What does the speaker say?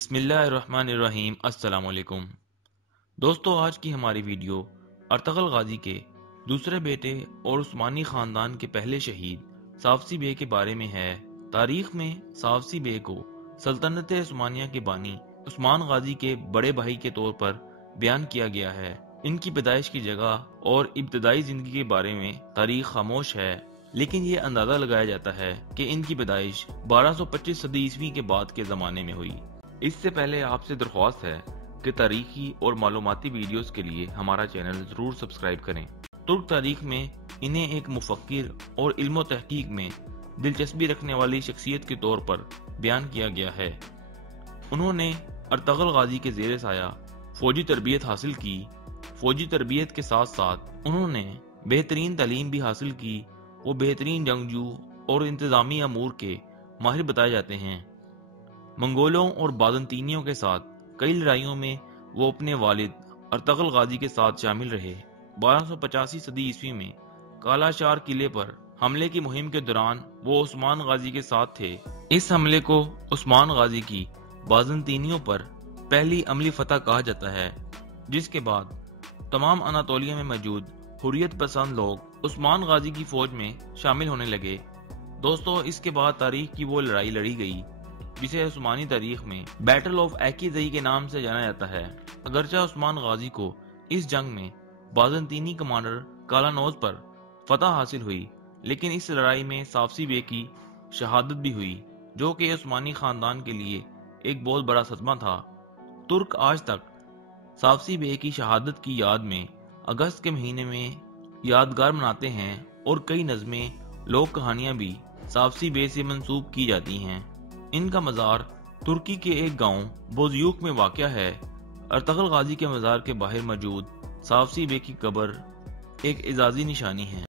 बिस्मिल्लाहिर्रहमानिर्रहीम। अस्सलाम वालेकुम दोस्तों, आज की हमारी वीडियो अर्तुगरुल गाजी के दूसरे बेटे और उस्मानी खानदान के पहले शहीद सावसी बे के बारे में है। तारीख में सावसी बे को सल्तनत उस्मानिया के बानी उस्मान गाजी के बड़े भाई के तौर पर बयान किया गया है। इनकी पैदाइश की जगह और इब्तदाई जिंदगी के बारे में तारीख खामोश है, लेकिन ये अंदाजा लगाया जाता है कि इनकी पैदाइश 1225 सदी ईस्वी के बाद के जमाने में हुई। इससे पहले आपसे दरख्वास्त है कि तारीखी और मालूमाती वीडियोस के लिए हमारा चैनल जरूर सब्सक्राइब करें। तुर्क तारीख में इन्हें एक मुफक्किर और इल्म तहकीक में दिलचस्पी रखने वाली शख्सियत के तौर पर बयान किया गया है। उन्होंने अर्तुगरुल गाजी के ज़ेरे साया फौजी तरबियत हासिल की। फौजी तरबियत के साथ साथ उन्होंने बेहतरीन तालीम भी हासिल की। वो बेहतरीन जंगजू और इंतजामी अमूर के माहिर बताए जाते हैं। मंगोलों और बाज़ंतीनियों के साथ कई लड़ाइयों में वो अपने वालिद अर्तुगरुल गाजी के साथ शामिल रहे। 1285 सदी ईस्वी में कालाशार किले पर हमले की मुहिम के दौरान वो उस्मान गाजी के साथ थे। इस हमले को उस्मान गाजी की बाज़ंतीनियों पर पहली अमली फतह कहा जाता है, जिसके बाद तमाम अनातोलिया में मौजूद हुर्रियत पसंद लोग उस्मान गाजी की फौज में शामिल होने लगे। दोस्तों, इसके बाद तारीख की वो लड़ाई लड़ी गई जिसे उस्मानी तारीख में बैटल ऑफ एकीज़ई के नाम से जाना जाता है। अगरचा उस्मान गाजी को इस जंग में बाज़ंतीनी कमांडर कालानौज पर फतह हासिल हुई, लेकिन इस लड़ाई में सावसी बे की शहादत भी हुई, जो कि उस्मानी खानदान के लिए एक बहुत बड़ा सदमा था। तुर्क आज तक सावसी बे की शहादत की याद में अगस्त के महीने में यादगार मनाते हैं और कई नज़में, लोक कहानियां भी सावसी बे से मंसूब की जाती हैं। इनका मज़ार तुर्की के एक गांव बोज़यूक में वाक़या है। अर्तुगरुल गाजी के मज़ार के बाहर मौजूद सावसी बे की कब्र एक एजाज़ी निशानी है।